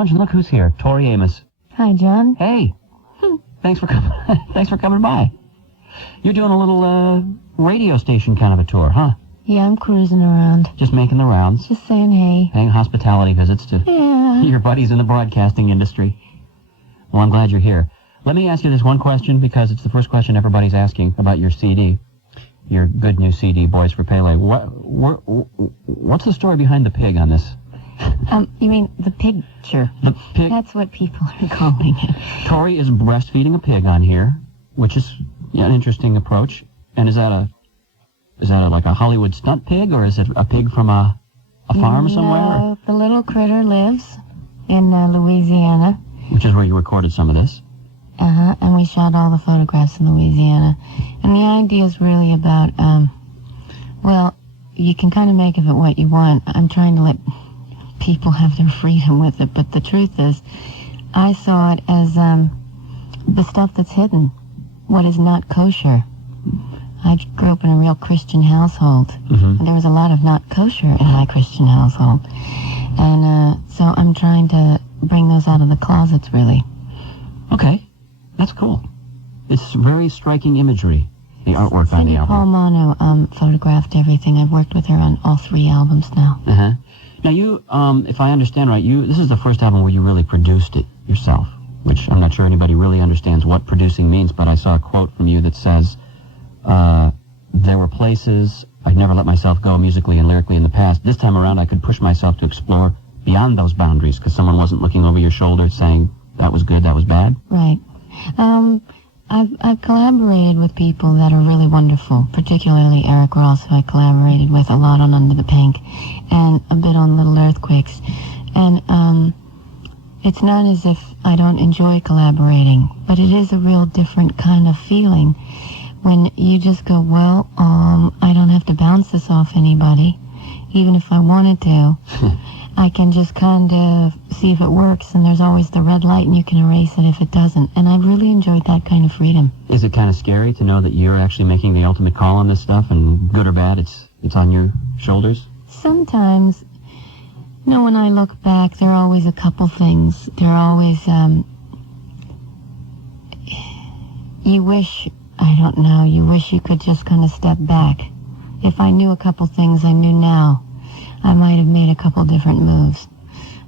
And look who's here, Tori Amos. Hi, John. Hey, thanks for coming. Thanks for coming by. You're doing a little radio station kind of a tour, huh? Yeah, I'm cruising around. Just making the rounds. Just saying hey. Paying hospitality visits to your buddies in the broadcasting industry. Well, I'm glad you're here. Let me ask you this one question, because it's the first question everybody's asking about your CD. Your good new CD, Boys for Pele. What's the story behind the pig on this? You mean the picture? The pig. That's what people are calling it. Tori is breastfeeding a pig on here, which is an interesting approach. And is that like a Hollywood stunt pig, or is it a pig from a farm somewhere? No, the little critter lives in Louisiana. Which is where you recorded some of this. And we shot all the photographs in Louisiana. And the idea is really about, well, you can kind of make of it what you want. I'm trying to let people have their freedom with it, but the truth is, I saw it as the stuff that's hidden, what is not kosher. I grew up in a real Christian household, and there was a lot of not kosher in my Christian household. And so I'm trying to bring those out of the closets, really. Okay, that's cool. It's very striking imagery, the artwork on the album. Paul Mono photographed everything. I've worked with her on all 3 albums now. Now you, if I understand right, this is the first album where you really produced it yourself, which I'm not sure anybody really understands what producing means, but I saw a quote from you that says, there were places I'd never let myself go musically and lyrically in the past. This time around I could push myself to explore beyond those boundaries because someone wasn't looking over your shoulder saying that was good, that was bad. Right. I've collaborated with people that are really wonderful, particularly Eric Ross, who I collaborated with a lot on Under the Pink, and a bit on Little Earthquakes. And it's not as if I don't enjoy collaborating, but it is a real different kind of feeling when you just go, well, I don't have to bounce this off anybody, even if I wanted to. I can just kind of see if it works, and there's always the red light, and you can erase it if it doesn't. And I've really enjoyed that kind of freedom. Is it kind of scary to know that you're actually making the ultimate call on this stuff, and good or bad, it's on your shoulders? Sometimes, when I look back, there are always a couple things. There are always, you wish you could just kind of step back. If I knew a couple things I knew now, I might have made a couple different moves.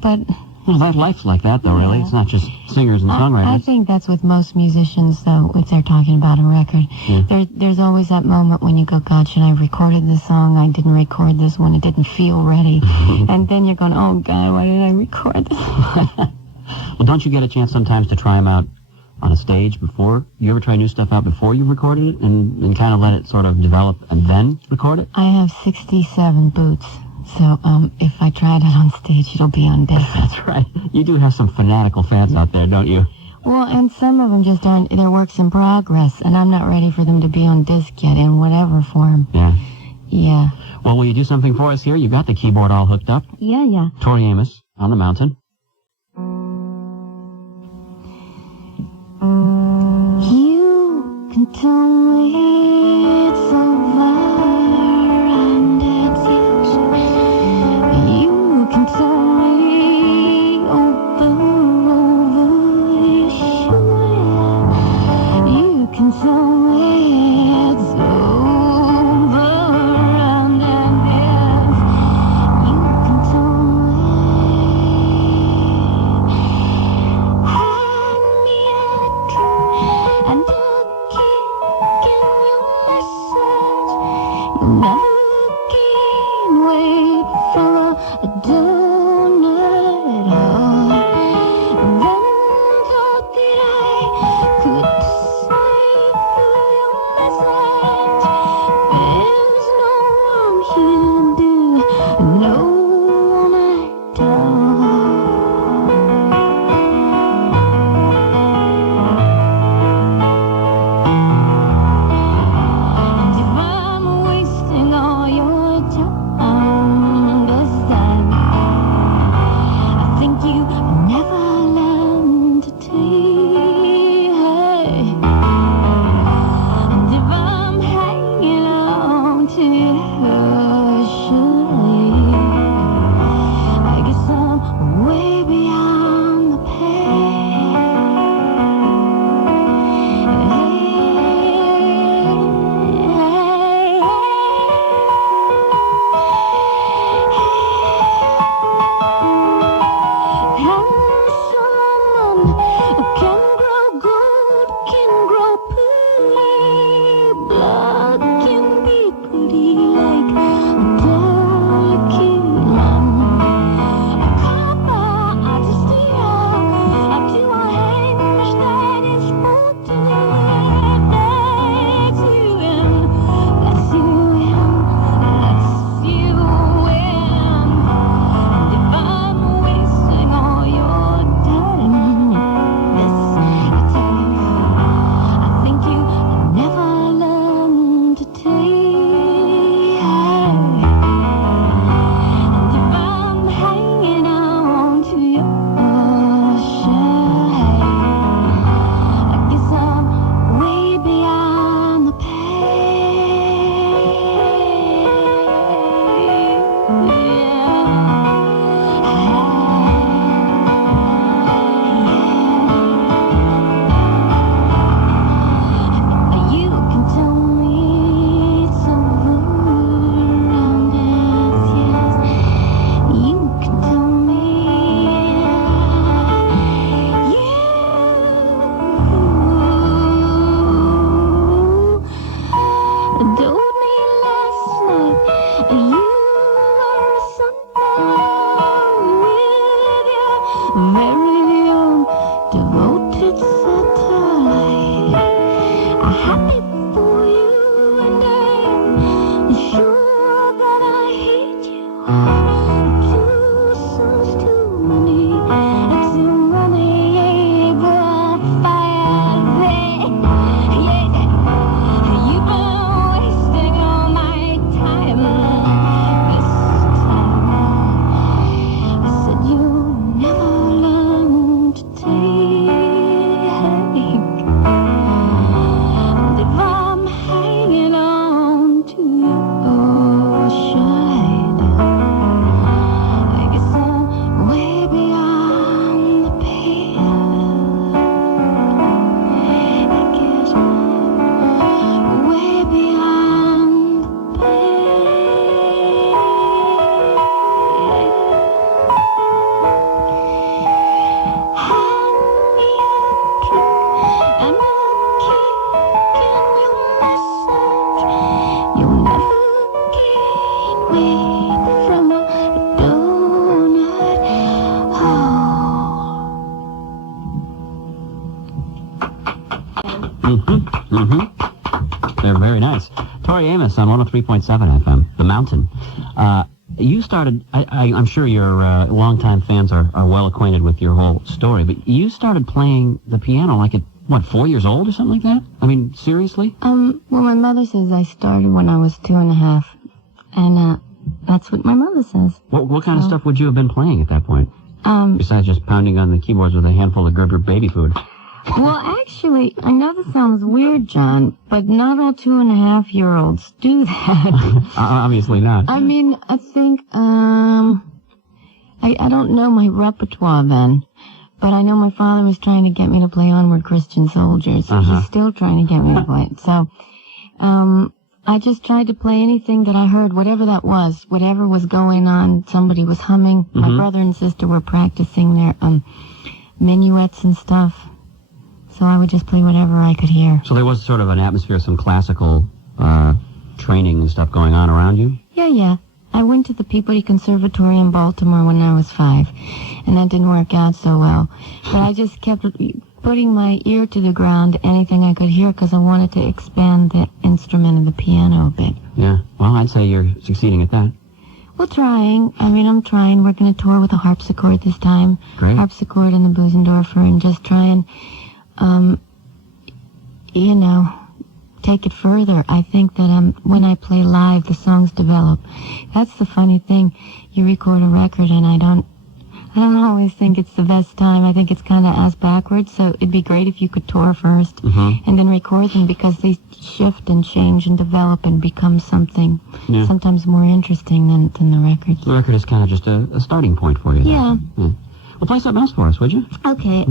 But well, that life's like that, though, really. It's not just singers and songwriters. I think that's with most musicians, though, if they're talking about a record. Yeah. There's always that moment when you go, God, should I have recorded this song? I didn't record this one. It didn't feel ready. And then you're going, oh, God, why did I record this? Well, don't you get a chance sometimes to try them out on a stage before? You ever try new stuff out before you recorded it and kind of let it sort of develop and then record it? I have 67 boots. So, if I tried it on stage, it'll be on disc. That's right. You do have some fanatical fans out there, don't you? Well, and some of them just aren't. They're works in progress, and I'm not ready for them to be on disc yet in whatever form. Yeah. Yeah. Well, will you do something for us here? You got the keyboard all hooked up. Yeah. Tori Amos, On the Mountain. You can tell me it's over. Can tell me over your shoulder. You can tell me it's over and if you can tell me hand me a drink and I'll keep very own devoted satellite. Happy for you, and I'm sure that I hate you. Too soon's too many, but fire there. Yeah, you've been wasting all my time. This time, I said you never learn to take. And if I'm hanging on to your side, I guess I'm way beyond the pale. I guess I'm way beyond the pale. Hand me a drink and I'll keep you message. You'll never get me from a donut hole. They're very nice. Tori Amos on 103.7 FM, The Mountain. You started, I'm sure your longtime fans are well acquainted with your whole story, but you started playing the piano like at, what, 4 years old or something like that? I mean, seriously? Well, my mother says I started when I was 2.5, and that's what my mother says. What kind of stuff would you have been playing at that point? Um, Besides just pounding on the keyboards with a handful of Gerber baby food. Well, actually, I know this sounds weird, John, but not all 2.5-year-olds do that. Obviously not. I mean, I think, I don't know my repertoire then, but I know my father was trying to get me to play Onward Christian Soldiers. He's still trying to get me to play it. So, I just tried to play anything that I heard, whatever that was, whatever was going on. Somebody was humming. My brother and sister were practicing their minuets and stuff. So I would just play whatever I could hear. So there was sort of an atmosphere, some classical training and stuff going on around you? Yeah. I went to the Peabody Conservatory in Baltimore when I was 5, and that didn't work out so well. But I just kept putting my ear to the ground, anything I could hear, because I wanted to expand the instrument of the piano a bit. Yeah. Well, I'd say you're succeeding at that. Well, trying. I mean, I'm trying. We're going to tour with a harpsichord this time. Great. Harpsichord and the Busendorfer, and just try and take it further. I think that when I play live, the songs develop. That's the funny thing. You record a record, and I don't always think it's the best time. I think it's kind of ass backwards. So it'd be great if you could tour first and then record them, because they shift and change and develop and become something sometimes more interesting than the records. The record is kind of just a starting point for you. Yeah. Well, play something else for us, would you? Okay.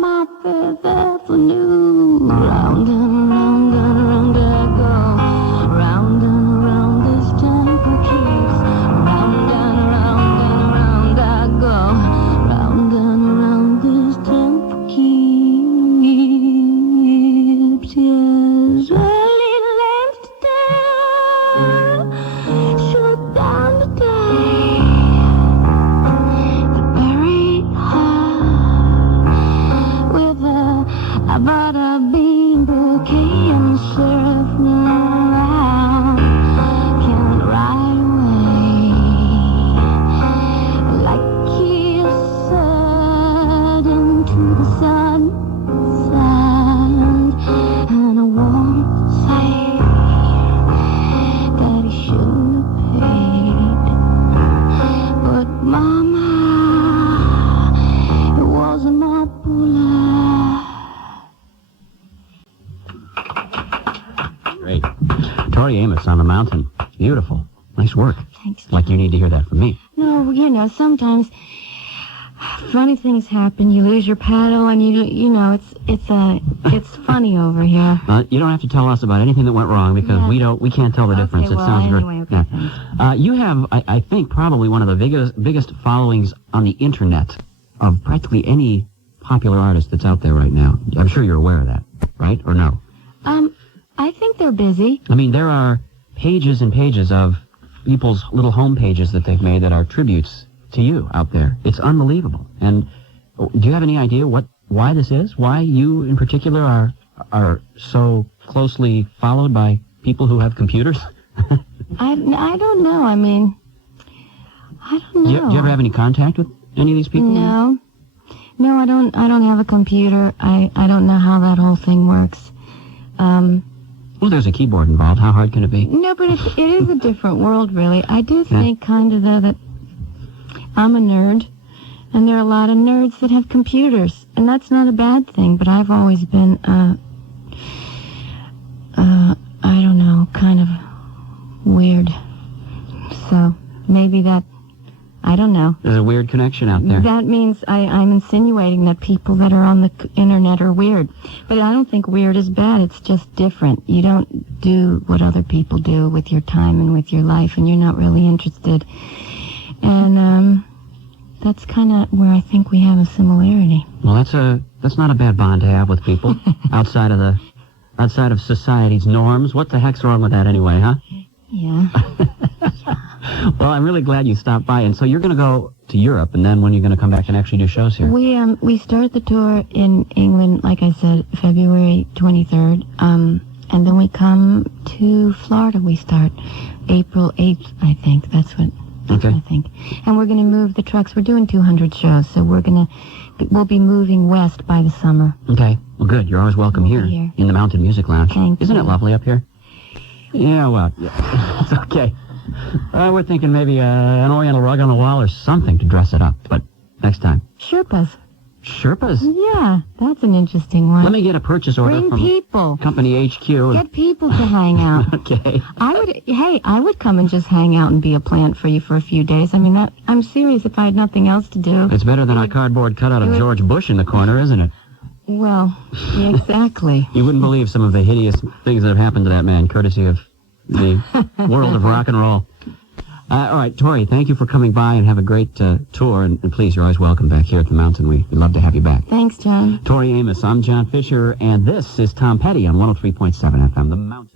my faith ever knew. Round and round and round I go. Round and round this temple keeps. Round and round and round I go. Round and round this temple keeps. Yes, early in Amsterdam, shut down the day. The very heart with a bada bean bouquet and syrup now can't ride away like you said into the sunset. And I won't say that he shouldn't have paid, but mama, it wasn't my bullet. Great. Tori Amos on the mountain. Beautiful. Nice work. Thanks. Like you need to hear that from me. No, you know, sometimes funny things happen. You lose your paddle, and you know, it's funny over here. You don't have to tell us about anything that went wrong because Yeah. we can't tell the difference. Okay, It well, sounds anyway, great. okay, thanks. You have, I think, probably one of the biggest followings on the internet of practically any popular artist that's out there right now. I'm sure you're aware of that, right? Or no? I think they're busy. I mean, there are pages and pages of people's little home pages that they've made that are tributes to you out there. It's unbelievable. And do you have any idea why this is? Why you in particular are so closely followed by people who have computers? I don't know. I mean, I don't know. Do you ever have any contact with any of these people? No, I don't have a computer. I don't know how that whole thing works. Well, there's a keyboard involved. How hard can it be? No, but it is a different world, really. I do think kind of though that I'm a nerd, and there are a lot of nerds that have computers, and that's not a bad thing. But I've always been, I don't know, kind of weird. So maybe that, I don't know. There's a weird connection out there. That means I'm insinuating that people that are on the internet are weird. But I don't think weird is bad. It's just different. You don't do what other people do with your time and with your life, and you're not really interested. And that's kind of where I think we have a similarity. Well, that's not a bad bond to have with people outside of society's norms. What the heck's wrong with that anyway, huh? Yeah. Well, I'm really glad you stopped by. And so you're going to go to Europe, and then when you're going to come back and actually do shows here? We start the tour in England, like I said, February 23rd. And then we come to Florida. We start April 8th, I think. That's what I think. And we're going to move the trucks. We're doing 200 shows, so we'll be moving west by the summer. Okay. Well, good. You're always welcome here in the Mountain Music Lounge. Thank Isn't you. it lovely up here? Yeah, well, yeah. It's okay. We're thinking maybe an oriental rug on the wall or something to dress it up, but next time. Sherpas. Sherpas? Yeah, that's an interesting one. Let me get a purchase order Bring from people. Company HQ. Get people to hang out. Okay. I would come and just hang out and be a plant for you for a few days. I mean, I'm serious. If I had nothing else to do. It's better than a cardboard cutout of George Bush in the corner, isn't it? Well, yeah, exactly. You wouldn't believe some of the hideous things that have happened to that man, courtesy of the world of rock and roll. All right, Tori, thank you for coming by and have a great tour. And please, you're always welcome back here at the Mountain. We'd love to have you back. Thanks, John. Tori Amos, I'm John Fisher, and this is Tom Petty on 103.7 FM, The Mountain.